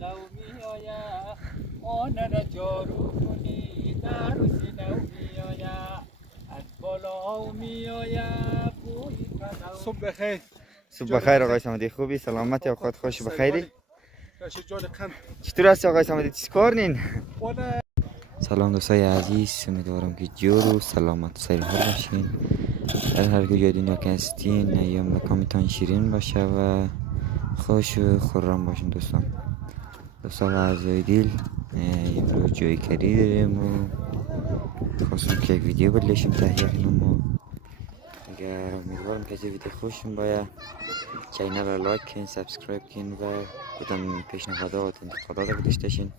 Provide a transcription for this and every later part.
لو میآید آن را جارو کنی در سینه میآید از بالا میآید بوی کلو. صبح بخیر. صبح بخیر آقای صمدی، خوبی؟ سلامتی؟ اوقات خوش بخیری؟ جان قند. چطور هستی آقای صمدی؟ چی کار نین؟ سلام دوستای عزیز، امیدوارم که جور و سلامت و سیر حال باشین. در هر کجای دنیا که هستین ایام مکامتان شیرین باشه و خوش و خرم باشین دوستان اعضای دل. امروز جای کری داریم و خواستم که یک ویدیو بلشیم تهیه کنم و اگر امیدوارم که ویدیو خوشم باید چینل را لایک کن، سابسکرایب کن و بودم پیشنهادات و انتقادات رو داشتین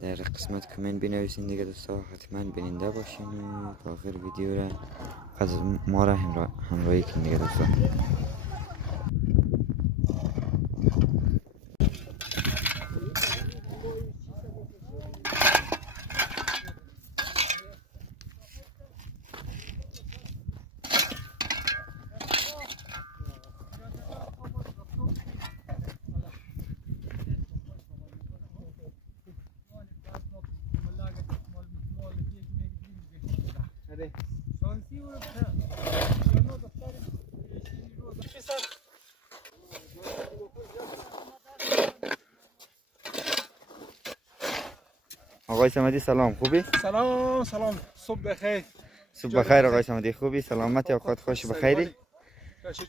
در قسمت کامنت بنویسین دیگه دوستا. حتما بیننده باشین و تا آخر ویدیو را از ما را همراهی کن دیگه دوستا. آقای صمدی سلام، خوبی؟ سلام. صبح بخیر. صبح بخیر آقای صمدی، خوبی؟ سلامتی؟ اوقات خوش بخیری؟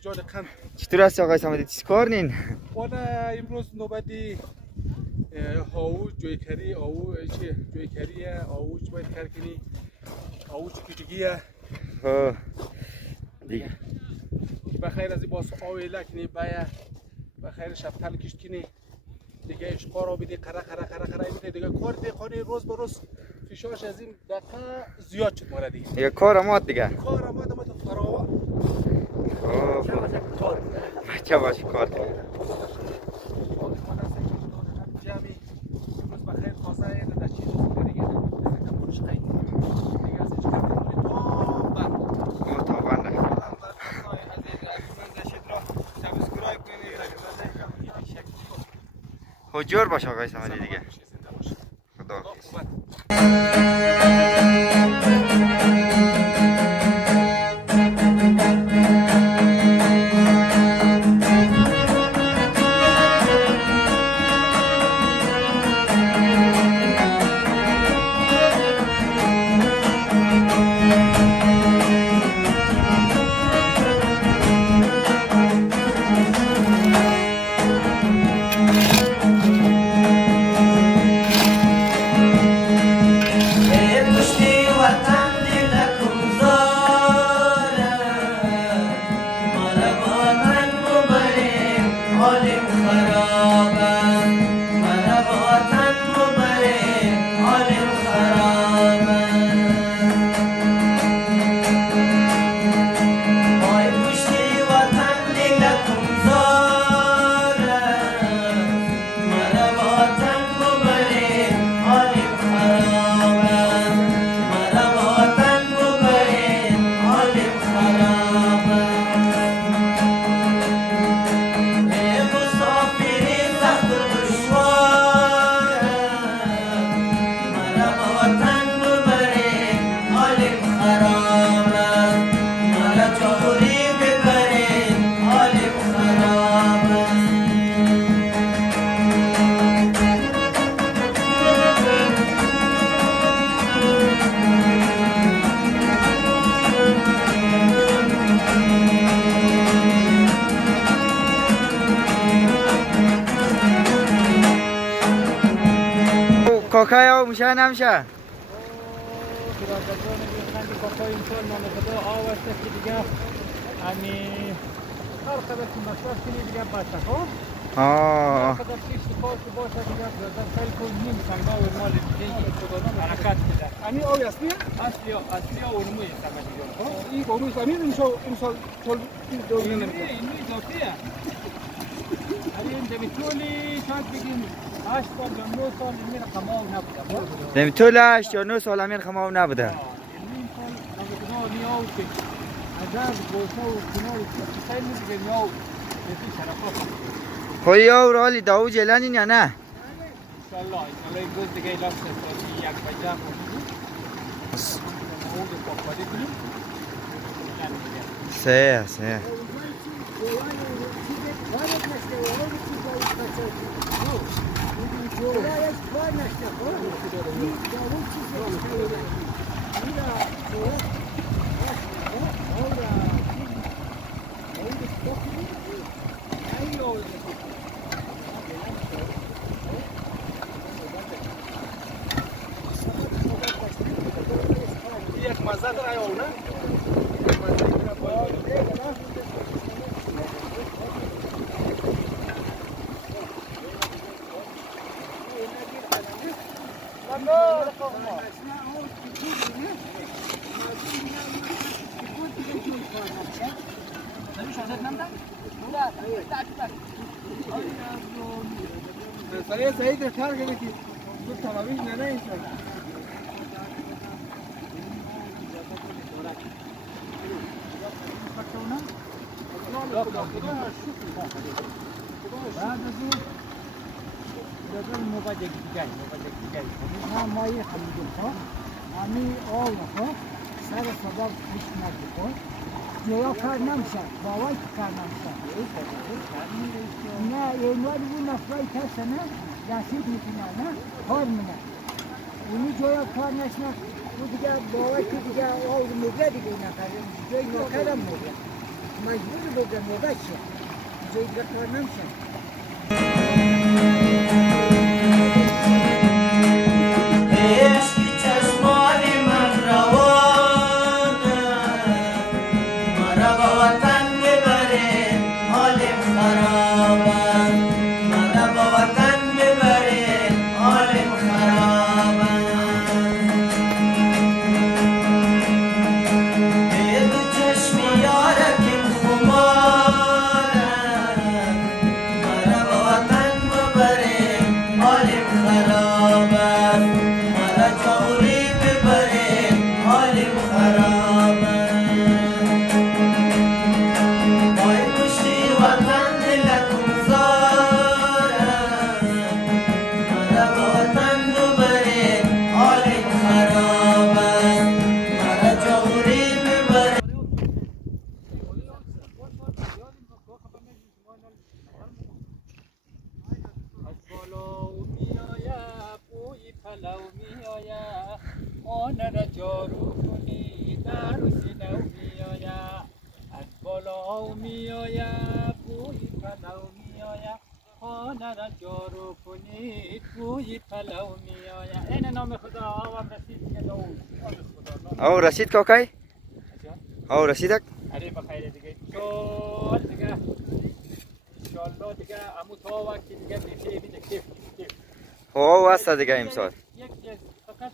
جان قند. چطور هستی آقای صمدی؟ چی کار نین؟ وانا امروز نوبتی هاو جوی کری او چه جوی کریه او چه باید کار کنی او چه پیتگیه دیگه بخیر از باس آوی لکنی باید بخیر شفتن کشت کنی دیگه اشقا رو بدی قره میده دیگه کار دیگه روز به روز فشارش از این دقیقه زیاد شد ماره دیگه کار اماد دیگه کار ما تو فراوان چه باشه کار جمعی امروز بخیر خواسته اینه در چیز دیگه دیگه کمونش خیلی دیگه از اینجا کنی تا بند حجور باشه آقای صمدی دیگه. خدا حافظ. کاکای او میشه نمیشه؟ برادران بیخند کاکای امسال نام خدا آورده که دیگه همی هر قدر که مصرف کنی دیگه باشه خب؟ هر قدر پیش کار که باشه دیگه برادر خیلی کن نیم سنگا و مال دیگه حرکت بده. امی آوی اصلیه؟ اصلی ها ورموی سمجی جان خب؟ این باروی امیر امسال چول دوری نمیکنه اینوی اضافیه این دمیتولی شاید بگیم 8 سال یا 9 سال این رقم‌ها نبوده. طول 8 یا 9 سال امیر خماو نبوده. این سال نگاه نیاو که از گوشه و کنار خیلی دیگه نیاو به شرفات خوی یاور حالی داو جلنین یا نه؟ انشالله این روز دیگه ایلا سفاری یک بجه اون رو پاکباری کنیم سه یک مزه داره یا نه؟ سعید رفتار کنه که تو تراویح نه اینجا یا کار نمیشه باوای کار نمیشه نه یه نوع اون نفرای کسی نه رسید میکنه نه کار منه اونی جویا کار نشنه او دیگه باوای که دیگه آور موگه دیگه نکره جوی نکرم موگه مجبور بگه موگه چه جوی دیگه کار نمیشه او رسید کاکای؟ او رسیدک؟ اره بخیر دیگه دیگه انشالله دیگه امو تا وقتی دیگه میشه بیده کیف او هست دیگه امسال یک فقط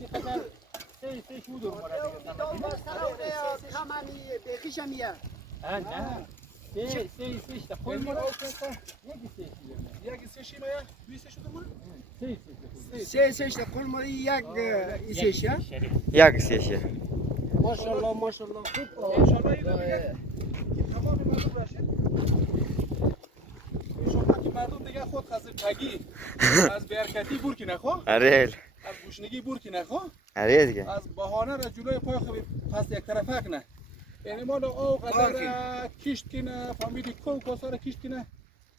چقدر سه شود مورد دیگه کمانی بخیشمیه نه سه تا کل مورد یکی سه شیمه یا دوی سه شده مورد؟ سه تا کل مورد یک سیشه یک سیشه ماشالله ماشالله خوب انشالله این دیگه تمام مردم راشد انشالله که مردم دیگه خود خسته تگی از برکتی بور که نخوا اره از گوشنگی بور که نخوا اره دیگه از بهانه را جلوی پای خوبی پس یک طرفک نه یعنی ما او قدر کشت کنه فامیلی کو کاسا کشت کنه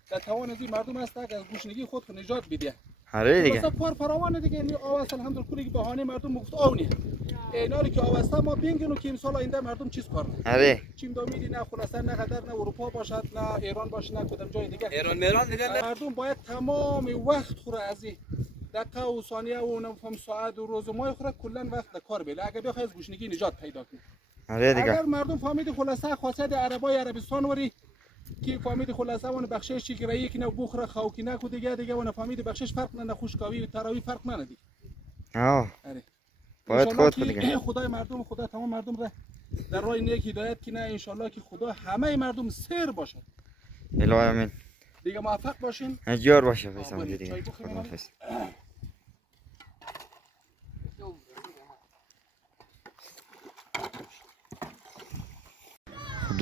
در توان از این مردم هست که از گوشنگی خود نجات بده اره دیگه مثلا پر فراوانه دیگه این آواز الحمدلله کلی بهانه مردم گفت آونی ایناری که آواستا ما بینگنو که امسال آینده مردم چیز کار اره چیم دامیدی نه خلاصه نه قدر نه اروپا باشد نه ایران باشه نه کدام جای دیگه ایران دیگه مردم باید تمام وقت خوره از این دقیقه و ثانیه و نفهم ساعت و روز و ماه خوره کلا وقت در کار بله اگه بخوای از گوشنگی نجات پیدا کنی اره دیگه اگر مردم فهمید خلاصه خاصیت عربای عربستان وری که فهمید خلاصه اون بخشش چی که یکی نه بخوره خاوکی نه کو دیگه اون فهمید بخشش فرق نه خوشکاوی و تراوی فرق نه دیگه آره باید خود دیگه خدای مردم خدا تمام مردم را در راه نیک هدایت کنه ان شاء الله که خدا همه مردم سیر باشد الهی امین دیگه موفق باشین اجار باشه فیصل دیگه خداحافظ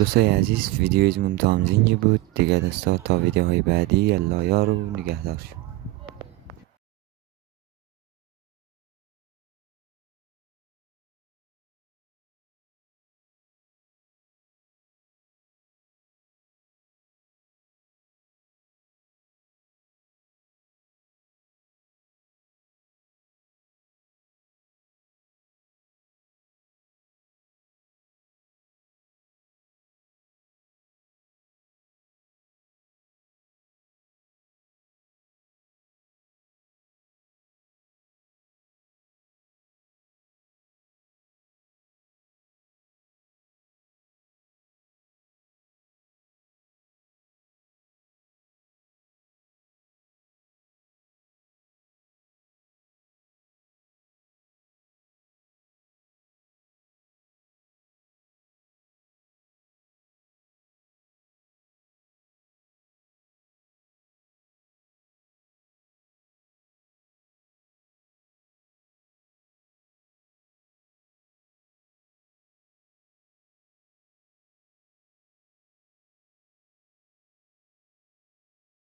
دوستای عزیز ویدیوی ممتاز اینجا بود دیگه. دستا تا ویدیوهای بعدی الله یار و نگهدار شما.